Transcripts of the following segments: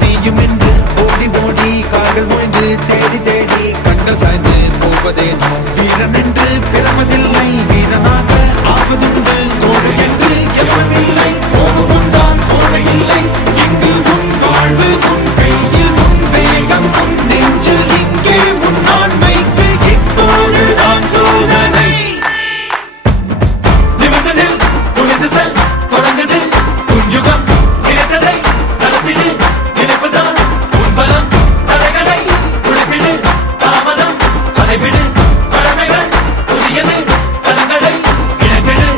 நீயும் என்று ஓடி ஓடி கால்கள் ஓய்ந்து தேடி தேடி கண்கள் சாய்ந்து போவதே வீரன் என்று பிறமதில்லை வீரனாக ஆவதுண்டு தோடு என்று எவனில்லை போகுவந்தான் கோழை இல்லை இங்கு உன் வாழ்வு உன் கையில் உன் வேகம் உன் நெஞ்சில் இங்கே உன் ஆண்மைக்கு இப்போதுதான் சோதனை நிமிர்ந்ததில் துணிந்து செல் தொடங்குது உன் யுகம் நினைத்ததை நடத்திடு நினைப்புதான் உன் பலம் தடைகளை உடைத்திடு தாமதம் அதை விடு கடமைகள் புதியது கரங்களை இணைத்திடு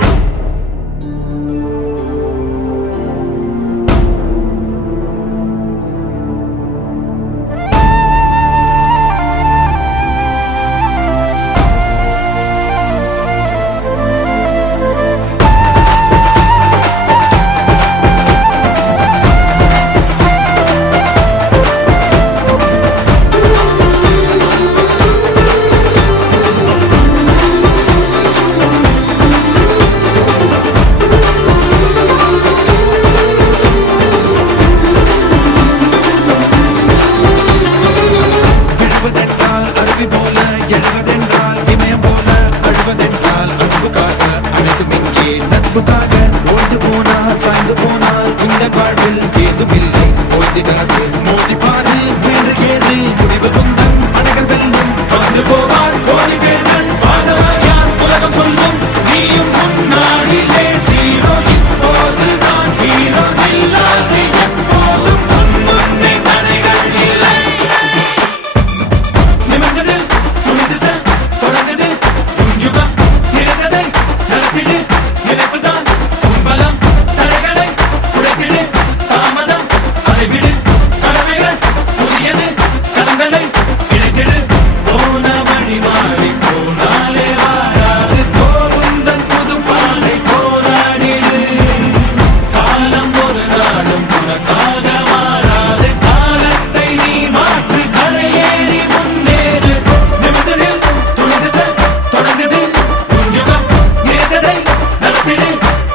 எழுவதென்றால் இமயம் போல அழுவதென்றால் அன்பு காக்க அனைத்தும் இங்கே நட்புக்காக ஓய்ந்து போனால் சாய்ந்து போனால் இந்த வாழ்வில் ஏதுமில்லை ஓய்ந்திடாது மோதி பாரு முயன்று ஏறு முடிவில் உந்தன் அணைகள் வெல்லும் வந்து போவார் கோடி பேர்கள் வாழ்ந்தவர் யார் உலகம் சொல்லும் நீயும் முன்னாடிலே ஜீரோ இப்போதுதான் ஹீரோ இல்லாது எப்போதும் முன்னை தடைகள் இல்லை நிமிர்ந்ததில் தொடங்குது உன் யுகம் நினைத்ததை நடத்திடு நினைப்புதான் உன் பலம் தடைகளை உடைத்திடு தாமதம் அதை விடு கடமைகள் புதியது கரங்களை இணைத்திடு போன வழி மாறி போனாலே வாராது போகுந்தன் புது பாதை போராடிடு காலம் ஒரு நாடும் உனக்காக மாறாது காலத்தை நீ மாற்று கரையேறி முன்னேறு நிமிர்ந்ததில் துணிந்து செல் தொடங்குது உன் யுகம் நினைத்ததை நடத்திடு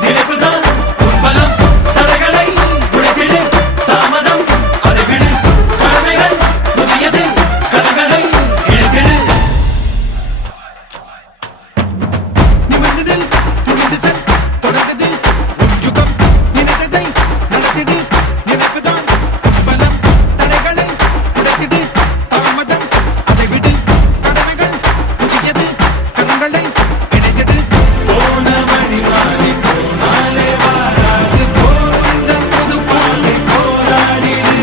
நினைப்புதான் உன் பலம் தடைகளை உடைத்திடு தாமதம் அதை விடு கடமைகள் புதியது கரங்களை இணைத்திடு நிமிர்ந்ததில் துணிந்து செல் தொடங்குது உன் யுகம் நினைத்ததை நடத்திடு நினைப்புதான் உன் பலம் தடைகளை உடைத்திடு தாமதம் அதை விடு கடமைகள் புதியது கரங்களை இணைத்திடு போன வழி மாறி போனாலே வாராது போகுந்தன் புது பாதை போராடிடு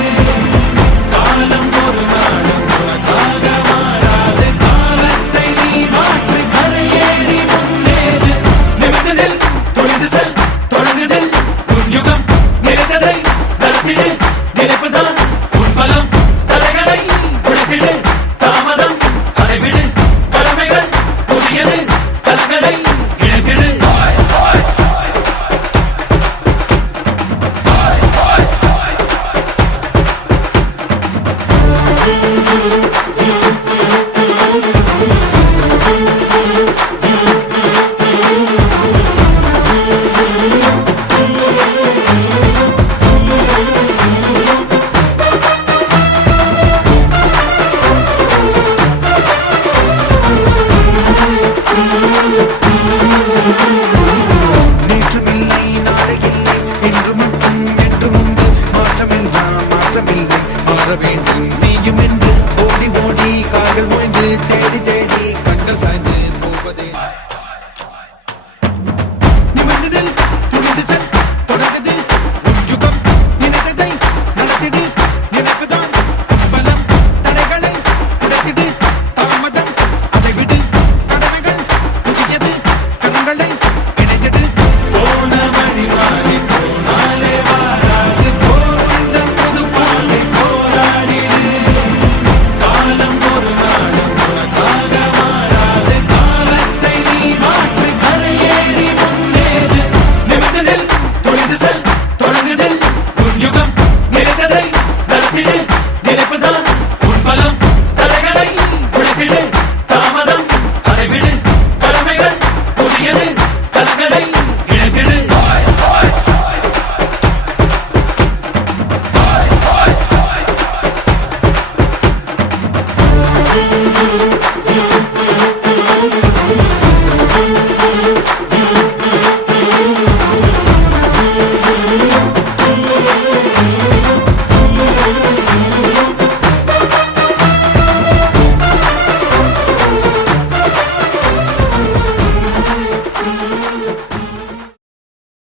காலம் ஒரு நாடும் உனக்காக மாறாது காலத்தை நீ மாற்று கரையேறி முன்னேறு நிமிர்ந்ததில் துணிந்து செல் தொடங்குது உன் யுகம் நினைத்ததை நடத்திடு நினைப்புதான் உன் பலம் தடைகளை உடைத்திடு தாமதம் அதை விடு கடமைகள் புதியது கரங்களை இணைத்திடு நேற்றுமில்லை நாளை இல்லை இன்று மட்டும் என்று உண்டு மாற்றமில்லை மாற வேண்டும் நீயும் என்று ஓடி ஓடி கால்கள் ஓய்ந்து தேடி தேடி கண்கள் சாய்ந்து போவதே